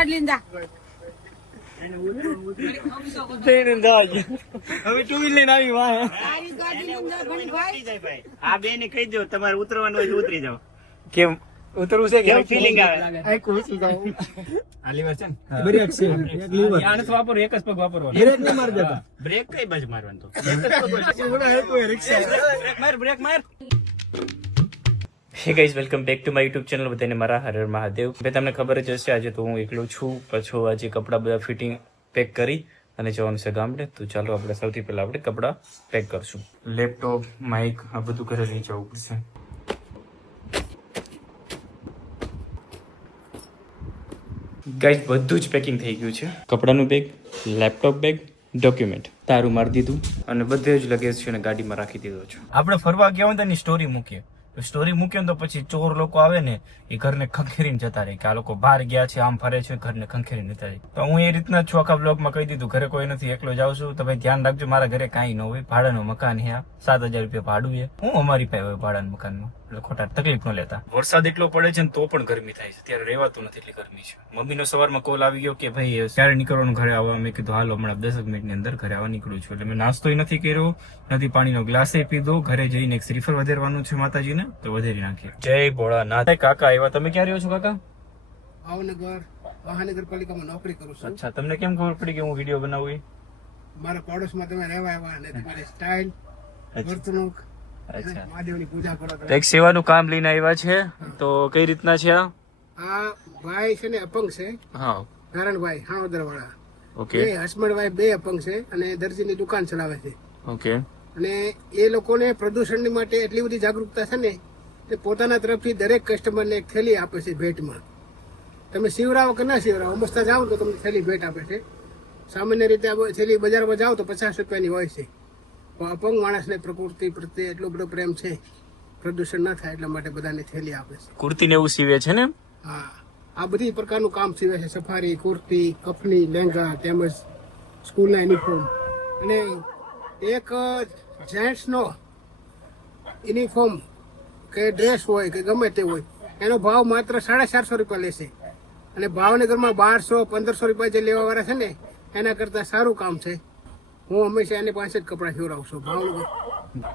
Card લઈને જા. હવે ટુ વ્હીલ લઈને આવી વાહ તારી ગાડી લઈને જા ગણભાઈ. આ બે ને કહી દો તમારે ઉતરવાનું હોય તો ઉતરી જાઓ. કેમ ઉતરવું છે કેવું ફિલિંગ આવે? આ કોશી જાવ આ લીવર છે ને બ્રેક છે એક લીવર આને તો વાપરો, એક જ પગ વાપરવાનો. બ્રેક નહીં માર દેતા બ્રેક કઈ બાજુ મારવાનું? તો એક જ પગ ઓલા હે કોઈ રિક્ષા બ્રેક માર, બ્રેક માર. Hey guys, welcome back to my YouTube channel. બધાને મારા હર હર મહાદેવ. ભાઈ તમને ખબર જ હશે, આજે તો હું એકલો છું. પાછો આજે કપડાં બધા ફિટિંગ પેક કરી અને જવાનું છે ગામડે. તો ચાલો આપણે સૌથી પહેલા આપણે કપડાં પેક કરશું. લેપટોપ, માઇક આ બધું ઘરે લઈ જવું પડશે. ગાઈઝ બધું જ પેકિંગ થઈ ગયું છે. કપડાનું બેગ, લેપટોપ બેગ, ડોક્યુમેન્ટ તારું મારી દીધું અને બધે જ લગેજ છે ને ગાડીમાં રાખી દીધો છે. આપણે ફરવા ગયા હોય તો એની સ્ટોરી મૂકીએ. સ્ટોરી મૂકીએ તો પછી ચોર લોકો આવે ને એ ઘરને ખંખેરીને જતા રહે કે આ લોકો બહાર ગયા છે, આમ ફરે છે, ઘરને ખંખેરીને જતા રહે. તો હું એ રીતના છું, આખા બ્લોગમાં કહી દીધું ઘરે કોઈ નથી, એકલો જાઉં છું. તો ભાઈ ધ્યાન રાખજો, મારા ઘરે કાંઈ ન હોય. ભાડાનું મકાન હે, 7,000 રૂપિયા ભાડું છે. હું અમારી પાસે હોય ભાડાના મકાનમાં, એટલે ખોટા તકલીફ ન લેતા. વરસાદ એટલો પડે છે ને તો પણ ગરમી થાય છે, ત્યારે રહેવાતું નથી, એટલી ગરમી છે. મમ્મીનો સવારમાં કોલ આવી ગયો કે ભાઈ ક્યારે નીકળવાનું ઘરે આવવા. મેં કીધું હાલો હમણાં 10 મિનિટની અંદર ઘરે આવવા નીકળું છું. એટલે મેં નાસ્તો નથી કર્યો, નથી પાણીનો ગ્લાસ પીધો. ઘરે જઈને એક શ્રીફળ વધેરવાનું છે માતાજીને, તો વધેરી નાખીએ. જય ભોળાનાથ. કાકા આવ્યા, તમે ક્યાં રહ્યો છો કાકા? ભાવનગર મહાનગરપાલિકામાં નોકરી કરું છું. અચ્છા, તમને કેમ ખબર પડી કે હું વિડીયો બનાવું? મારા પડોશમાં તમે રહેવા આવ્યા અને તમારી સ્ટાઇલ, વર્તણૂક, મહાદેવની પૂજા કરો તમે. એક સેવાનું કામ લઈને આવ્યા છે. તો કઈ રીતના છે આ? આ ભાઈ છે ને અપંગ છે, હા, નારાયણભાઈ હાણોદર વાળા. ઓકે બે હસમણભાઈ બે અપંગ છે અને દરજીની દુકાન ચલાવે છે. ઓકે. અને એ લોકોને પ્રદૂષણની માટે એટલી બધી જાગૃતતા છે ને તે પોતાના તરફથી દરેક કસ્ટમરને એક થેલી આપે છે ભેટમાં. તમે સિવરાવો કે ના સિવરાવો, મસ્તા જાઓ તો તમને થેલી ભેટ આપે છે. સામાન્ય રીતે આ થેલી બજારમાં જાઓ તો 50 રૂપિયાની હોય છે. પણ અપંગ માણસને પ્રકૃતિ પ્રત્યે એટલો બધો પ્રેમ છે, પ્રદૂષણ ના થાય એટલા માટે બધાને થેલી આપે છે. કુર્તી ને એવું સીવે છે ને? હા, આ બધી પ્રકારનું કામ સીવે છે. સફારી, કુર્તી, કફની, લેંગા તેમજ સ્કૂલના યુનિફોર્મ. અને એક જેન્ટ્સનો યુનિફોર્મ કે ડ્રેસ હોય કે ગમે તે હોય, એનો ભાવ માત્ર 450 રૂપિયા લેશે. અને ભાવનગરમાં 1200-1500 રૂપિયા જે લેવા વાળા છે ને એના કરતાં સારું કામ છે. હું હંમેશા એની પાસે જ કપડાં સિવડાવું છું ભાવનગર.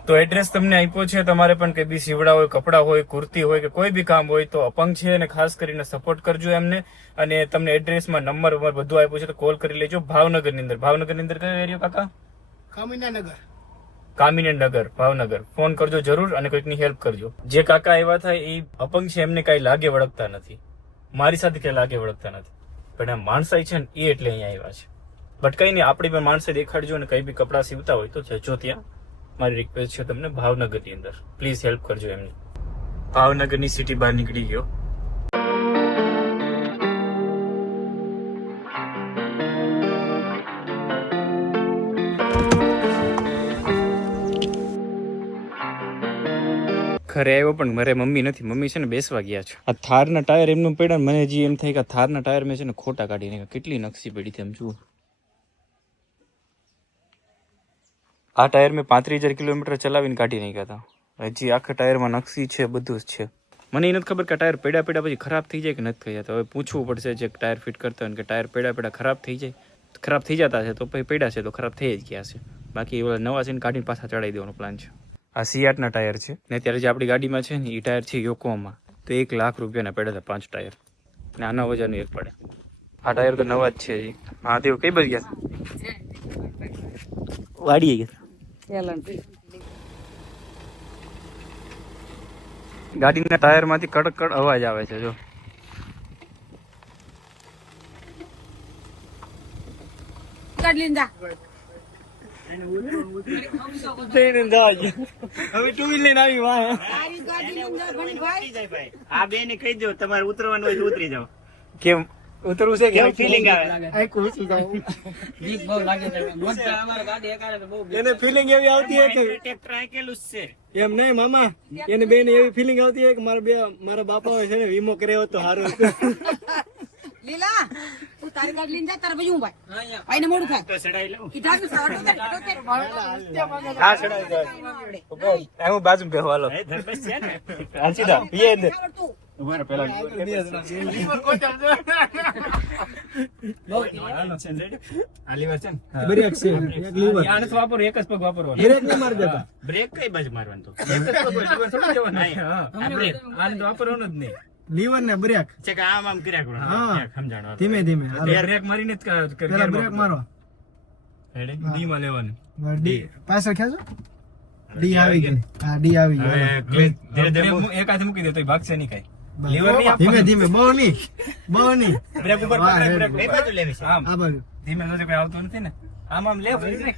તો એડ્રેસ તમને આપ્યો છે. તમારે પણ કઈ બી સીવડા હોય, કપડા હોય, કુર્તી હોય કે કોઈ બી કામ હોય તો અપંગ છે અને ખાસ કરીને સપોર્ટ કરજો એમને. અને તમને એડ્રેસમાં નંબર બધું આપ્યું છે તો કોલ કરી લેજો. ભાવનગરની અંદર. ભાવનગરની અંદર કયો એરિયો કાકા? કામિનાનગર. કામિનીનગર, ભાવનગર. ફોન કરજો જરૂર અને કોઈકની હેલ્પ કરજો. જે કાકા આવ્યા હતા એ અપંગ છે, એમને કઈ લાગે વળગતા નથી. મારી સાથે કઈ લાગે વળગતા નથી, પણ આ માણસાઈ છે ને એ એટલે અહીંયા આવ્યા છે. બટ કઈ નહીં, આપણી પણ માણસાઈ દેખાડજો અને કઈ બી કપડા સીવતા હોય તો જજો ત્યાં. મારી રિક્વેસ્ટ છે તમને ભાવનગરની અંદર, પ્લીઝ હેલ્પ કરજો એમને. ભાવનગરની સિટી બહાર નીકળી ગયો. ઘરે આવ્યો પણ મારે મમ્મી નથી. મમ્મી છે ને બેસવા ગયા છે. આ થારના ટાયર એમનું પડ્યા ને મને જે એમ થાય કે આ થારના ટાયર મેં છે ને ખોટા કાઢી નાખ્યા. કેટલી નકશી પડી હતી એમ જુઓ. આ ટાયર મેં 35,000 કિલોમીટર ચલાવીને કાઢી નાખ્યા હતા. હજી આખા ટાયરમાં નકશી છે, બધું જ છે. મને એ નથી ખબર કે ટાયર પડ્યા પછી ખરાબ થઈ જાય કે નથી થઈ જતા. હવે પૂછવું પડશે જે ટાયર ફિટ કરતા હોય કે ટાયર પડ્યા ખરાબ થઈ જાય. ખરાબ થઈ જતા છે તો પછી પડ્યા છે તો ખરાબ થઈ જ ગયા છે. બાકી ઓલા નવા છે ને કાઢીને પાછા ચડાવી દેવાનો પ્લાન છે. આ સિયાટના ટાયર છે ને અત્યારે જે આપણી ગાડીમાં છે ને એ ટાયર છે યોકોમાં. તો 1 લાખ રૂપિયાના પડ્યા હતા 5 ટાયર ને આના વજનનું એક પડે. આ ટાયર તો નવા જ છે. હા તેવું કઈ બાજુ ગયા? વાડીએ ગયા. ગાડીના ટાયર માંથી કડક કડ અવાજ આવે છે. જો કાર્ડ લઈને જા. હવે ટુ વ્હીલ લઈને આવી વાહ તારી ગાડી લઈને જા ગણભાઈ. આ બે ને કહી દો તમારે ઉતરવાનું હોય તો ઉતરી જાઓ. કેમ ઉતરવું છે કેવું ફિલિંગ આવે? આ કોશી જાવ બીક બહુ લાગે છે. મોટા અમારા ગાડી એકારે તો બહુ બીક. એને ફિલિંગ એવી આવતી હોય કે ટ્રેક્ટર આકેલું જ છે. એમ નહીં મામા, એને બેન એવી ફિલિંગ આવતી હોય કે મારા બાપા હોય છે ને વીમો કર્યો તો સારું હતું. લીલા તું તારી ગાડી લઈને જા. તારા ભાઈ હું ભાઈ ભાઈને મોડું થાય તો ચડાઈ લઉં. કીધા કે સાડો હા ચડાઈ જાય. હું બાજુ બેહો હાલો. એ ધર્મેશ છે ને? હાચી દા પીએ દે. ઉભા રહો પેલા. આ લીવર છે ને બ્રેક છે એક લીવર આને તો વાપરો એક જ પગ વાપરવાનો બ્રેક નહીં મારી દેતા બ્રેક કઈ બાજુ મારવાનું તો એક જ પગ લીવર થોડું જવાનું હા આ બ્રેક આને તો વાપરવાનો જ નહીં લીવર ને બ્રેક છે કે આમ કર્યા કરો હા. સમજાણો ધીમે ધીમે બ્રેક મારીને જ પેલા બ્રેક મારો ડી માં લેવાનું ડી પાછળ ખેંચો ડી આવી ગઈ હા ડી આવી ગઈ ધીરે ધીરે એક હાથે મૂકી દે તો ભાગશે નહીં કઈ લીવર નહીં ધીમે ધીમે બહુ નહીં બ્રેક ઉપર વાહ, પકડે રેડી. બ્રેક કઈ બાજુ લેવી છે આમ આ બાજુ ધીમે જોજો કઈ આવતું નથી ને આમ આમ લે ફરી ને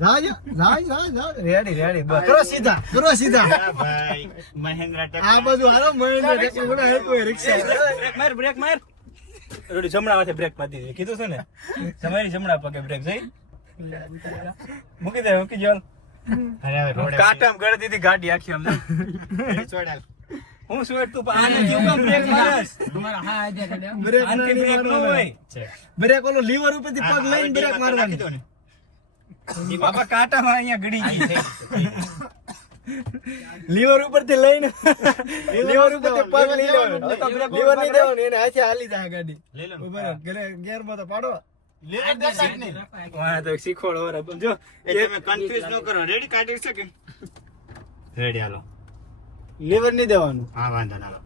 જા રેડી બસ કરો સીધા ભાઈ મહેન્દ્ર આ બાજુ હાલો મહિને ટેક્સી બના હે કોઈ રિક્ષા બ્રેક માર રોડી જમણા હાથે બ્રેક મારી દીધી કીધું છે ને તમારી જમણા પગે બ્રેક જઈ મૂકી જો કાટામ કરી દીધી ગાડી આખી અમને હું શું તું આને કેવું કામ બ્રેક મારસ તમારા હા આઈડિયા કરી દે. બ્રેક આનથી બ્રેક ન હોય બ્રેક ઓલો લીવર ઉપરથી પગ લઈને બ્રેક મારવાની ઈ બાબા કાંટામાં અહીંયા ગડી ગઈ લીવર ઉપરથી લઈને લીવર ઉપરથી પગ લઈ લેવાનો લીવર નહીં દેવાનું એને હાથે હાલી જાય ગાડી લઈ લો ઉભા રહો ઘરે ગેરમાં તો પાડો હા તો શીખવાડો બરાબર જો તમે કન્ફ્યુઝ ન કરો રેડી કાઢી છે કે રેડી હાલો લીવર નહીં દેવાનું હા વાંધો ના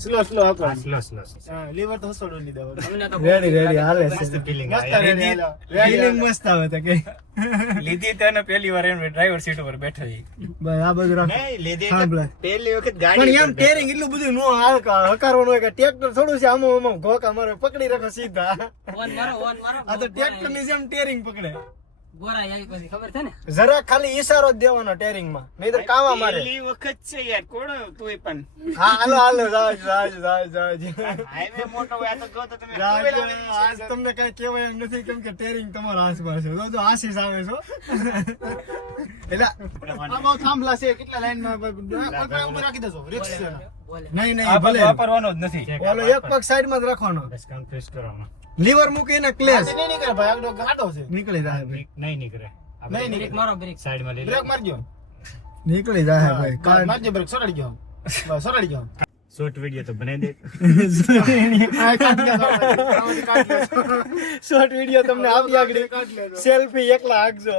સ્લો આપવાનું સ્લો હા લીવર તો હસોડું નહીં દેવાનું અમને તો રેડી હાલે છે ફીલિંગ ફીલિંગ મસ્ત આવે તો કે લીધી તેને પહેલી વાર એમ ડ્રાઈવર સીટ ઉપર બેઠા છે બસ આ બધું રાખો નહીં લીધી સાંભળે. પહેલી વખત પણ ગાડી એમ ટેરિંગ એટલું બધું નો હકારવાનું હોય કે ટ્રેક્ટર થોડું છે આમાં ઘોકા મારે પકડી રાખો સીધા ઓન મારો આ તો ટ્રેક્ટર ની જેમ ટેરિંગ પકડે ગોરા આવી પછી ખબર છે ને જરા ખાલી ઈશારો જ દેવાનો ટેરિંગ માં નહીતર કાવા મારે પહેલી વખત છે યાર કોણ તુંય પણ હા હાલો જાજ હાઈવે મોટો હોય આ તો જો તો તમે આજ તમને કઈ કહેવાય એમ નથી કેમ કે ટેરિંગ તમારો આસપાસ છે જો આશીષ આવે છો એટલે આ બહુ થાંભલા છે કેટલા લાઈન માં ઉપર રાખી દેજો રિક્સ છે નહીં આ ભલે વાપરવાનો જ નથી ઓલો એક પગ સાઈડ માં જ રાખવાનો બસ કન્ફ્યુઝ કરવામાં લીવર મૂકીને ક્લેશ નહીં નીકળે ભાઈ આગળ ગાડો છે નીકળી જાય ભાઈ નહીં નીકળે નહીં બ્રેક મારો બ્રેક સાઈડમાં લઈ બ્રેક મારજો નીકળી જાય ભાઈ કાર મારજો બ્રેક સોરાડી ગયો બસ સોરાડી ગયો શોર્ટ વિડિયો તો બનાવી દે શોર્ટ વિડિયો તમને આપી આગળ સેલ્ફી એકલા હાકજો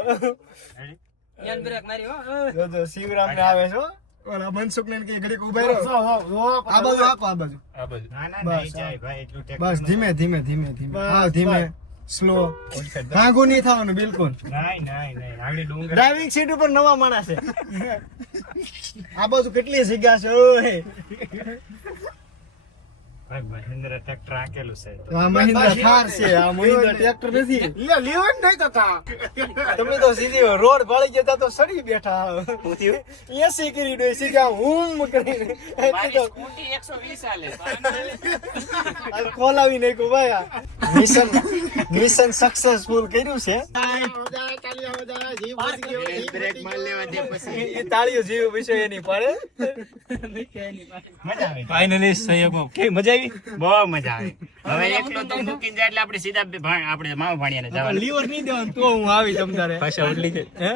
યાન બ્રેક મારી હો જોજો શિવરામ ને આવે છો ઓલા મનસુખ ને કે ઘડીક ઉભા રહો આ બાજુ આખો આ બાજુ આ બધું ના ના બસ, નહીં જાય ભાઈ એટલું ટેક બસ ધીમે હા ધીમે સ્લો ભાગું નહીં થવાનું બિલકુલ નહીં આગળ ડુંગર ડ્રાઇવિંગ સીટ ઉપર નવા માણસ છે આ બાજુ કેટલી જગ્યા છે ઓય ભાઈ મહેન્દ્ર ટ્રેક્ટર આકેલું છે આ મહિન્દ્રા થાર છે આ મહિન્દ્રા ટ્રેક્ટર નથી લીવર નહીં તો તમે તો સીધી રોડ ભાળી જતા તો સડી બેઠા એસી કરી દો સીધા હું કરી સ્કૂટી 120 હાલે ખોલાવી નાખ્યું ભાઈ મિશન સક્સેસફુલ કર્યું છે બ્રેક માર લેવા દે પછી એ તાળીઓ જીવ વિષય એની પડે મજા આવે ફાઇનલી સહયોગ કે મજા આવી બહુ મજા આવે હવે એકલો તો મૂકીને જાય એટલે આપણે સીધા આપણે મામા ભાણિયાને જવાનું લીવર નહીં દેવાનું તો હું આવી તમ તારે ભાષા બદલી છે હે?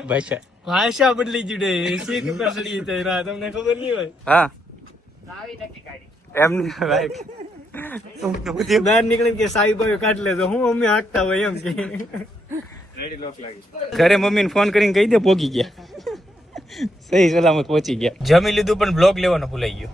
ભાષા બદલી જીડે સીટ ઉપર ચડી તો રા તમને ખબર નહીં હોય હા આવી નક્કી કાઢી એમ ભાઈ બહાર નીકળીને કે સાહેબ ભાઈ કાઢ લેજો હું અમે હાંકતા હોય એમ કે ઘરે મમ્મીને ફોન કરીને કહી દે પોગી ગયા સહી સલામત પહોંચી ગયા જમી લીધું પણ બ્લોગ લેવાનો ભૂલાઈ ગયો